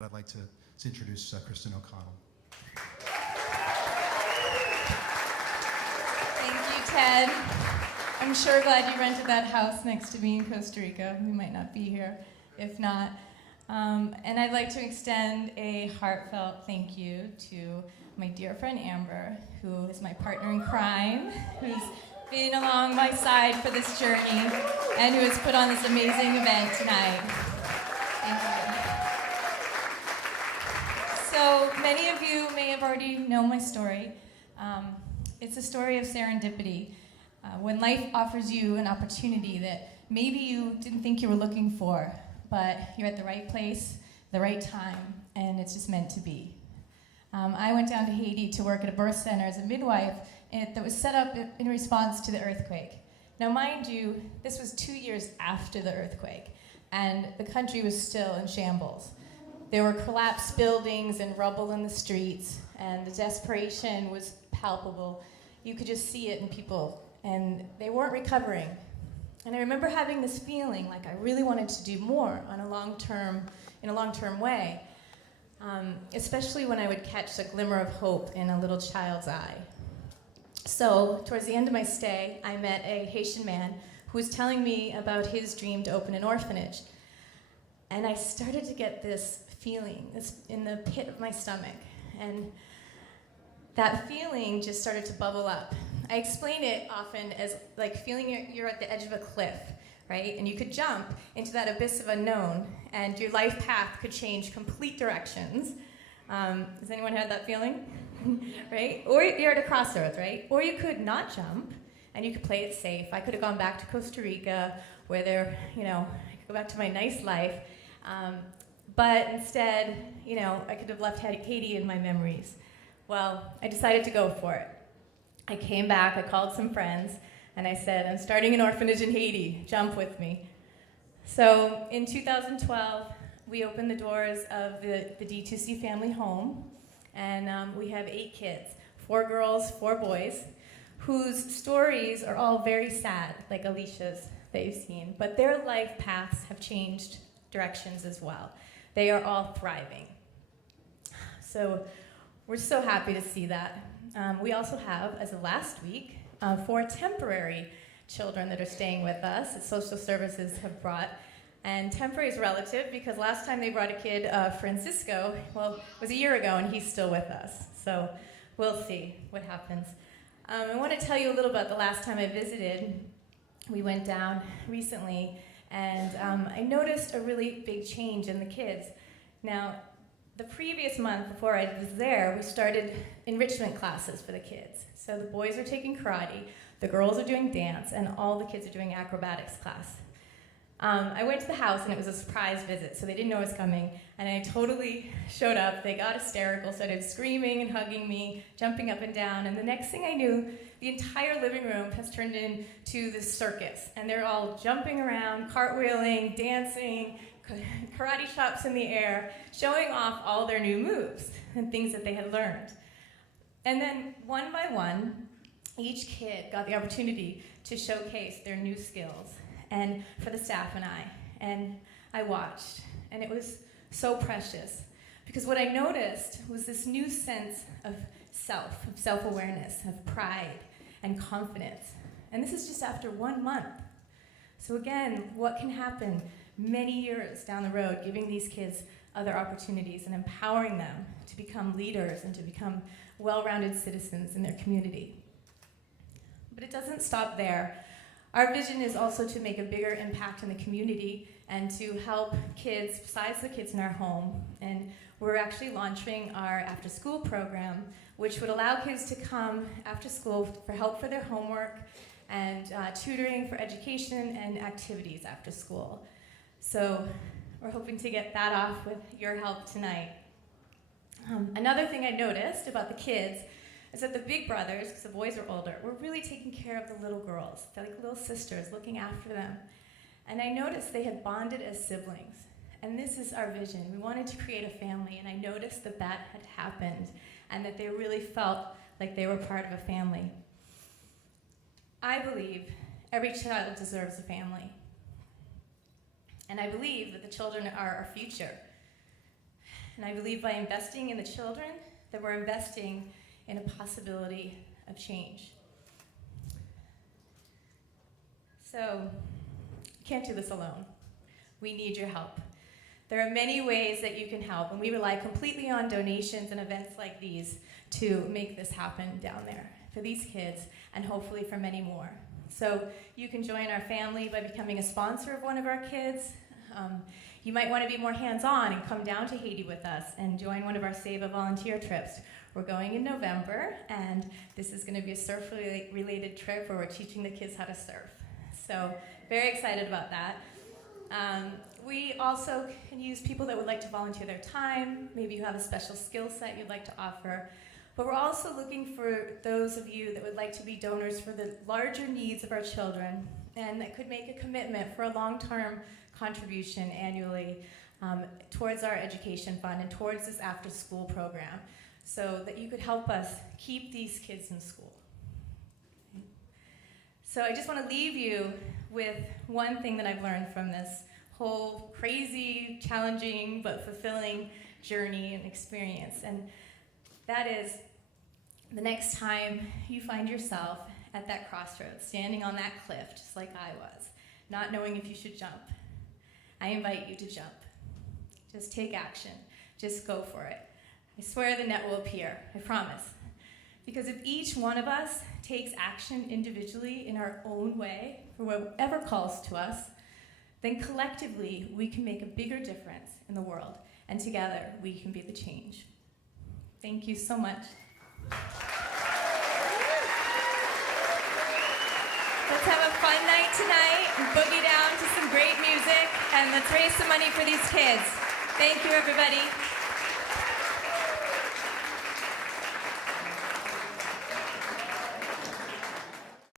I'd like to introduce Kristen O'Connell. Thank you, Ted. I'm sure glad you rented that house next to me in Costa Rica. We might not be here if not. And I'd like to extend a heartfelt thank you to my dear friend Amber, who is my partner in crime, who's been along my side for this journey, and who has put on this amazing event tonight. Thank you. So many of you may have already known my story. It's a story of serendipity. When life offers you an opportunity that maybe you didn't think you were looking for, but you're at the right place, the right time, and it's just meant to be. I went down to Haiti to work at a birth center as a midwife that was set up in response to the earthquake. Now, mind you, this was 2 years after the earthquake, and the country was still in shambles. There were collapsed buildings and rubble in the streets, and the desperation was palpable. You could just see it in people, and they weren't recovering. And I remember having this feeling like I really wanted to do more in a long-term way, especially when I would catch a glimmer of hope in a little child's eye. So towards the end of my stay, I met a Haitian man who was telling me about his dream to open an orphanage. And I started to get this feeling in the pit of my stomach. And that feeling just started to bubble up. I explain it often as like feeling you're at the edge of a cliff, right? And you could jump into that abyss of unknown, and your life path could change complete directions. Has anyone had that feeling? Right? Or you're at a crossroads, right? Or you could not jump, and you could play it safe. I could have gone back to Costa Rica, where I could go back to my nice life. But instead, I could have left Haiti in my memories. Well, I decided to go for it. I came back, I called some friends, and I said, I'm starting an orphanage in Haiti, jump with me. So in 2012, we opened the doors of the D2C family home, and we have 8 kids, 4 girls, 4 boys, whose stories are all very sad, like Alicia's that you've seen, but their life paths have changed directions as well. They are all thriving. So we're so happy to see that. We also have, as of last week, 4 temporary children that are staying with us that social services have brought. And temporary is relative because last time they brought a kid, Francisco, it was a year ago, and he's still with us. So we'll see what happens. I want to tell you a little about the last time I visited. We went down recently, and I noticed a really big change in the kids. Now, the previous month before I was there, we started enrichment classes for the kids. So the boys are taking karate, the girls are doing dance, and all the kids are doing acrobatics class. I went to the house, and it was a surprise visit, so they didn't know I was coming, and I totally showed up. They got hysterical, started screaming and hugging me, jumping up and down, and the next thing I knew, the entire living room has turned into this circus, and they're all jumping around, cartwheeling, dancing, karate chops in the air, showing off all their new moves and things that they had learned. And then, one by one, each kid got the opportunity to showcase their new skills, and for the staff and I watched, and it was so precious, because what I noticed was this new sense of self-awareness, of pride and confidence. And this is just after 1 month. So again, what can happen many years down the road, giving these kids other opportunities and empowering them to become leaders and to become well-rounded citizens in their community. But it doesn't stop there. Our vision is also to make a bigger impact in the community and to help kids besides the kids in our home. And we're actually launching our after-school program, which would allow kids to come after school for help for their homework and tutoring for education and activities after school. So we're hoping to get that off with your help tonight. Another thing I noticed about the kids is that the big brothers, because the boys are older, were really taking care of the little girls. They're like little sisters, looking after them. And I noticed they had bonded as siblings. And this is our vision. We wanted to create a family, and I noticed that that had happened, and that they really felt like they were part of a family. I believe every child deserves a family. And I believe that the children are our future. And I believe by investing in the children, that we're investing in a possibility of change. So, you can't do this alone. We need your help. There are many ways that you can help, and we rely completely on donations and events like these to make this happen down there for these kids, and hopefully for many more. So you can join our family by becoming a sponsor of one of our kids. You might want to be more hands-on and come down to Haiti with us and join one of our Save a Volunteer trips. We're going in November, and this is going to be a surf-related trip where we're teaching the kids how to surf. So very excited about that. We also can use people that would like to volunteer their time. Maybe you have a special skill set you'd like to offer. But we're also looking for those of you that would like to be donors for the larger needs of our children and that could make a commitment for a long-term contribution annually towards our education fund and towards this after-school program so that you could help us keep these kids in school. So I just want to leave you with one thing that I've learned from this whole crazy, challenging, but fulfilling journey and experience. And that is, the next time you find yourself at that crossroads, standing on that cliff, just like I was, not knowing if you should jump, I invite you to jump. Just take action. Just go for it. I swear the net will appear. I promise. Because if each one of us takes action individually in our own way, for whatever calls to us, then collectively we can make a bigger difference in the world, and together we can be the change. Thank you so much. Let's have a fun night tonight and boogie down to some great music, and let's raise some money for these kids. Thank you, everybody.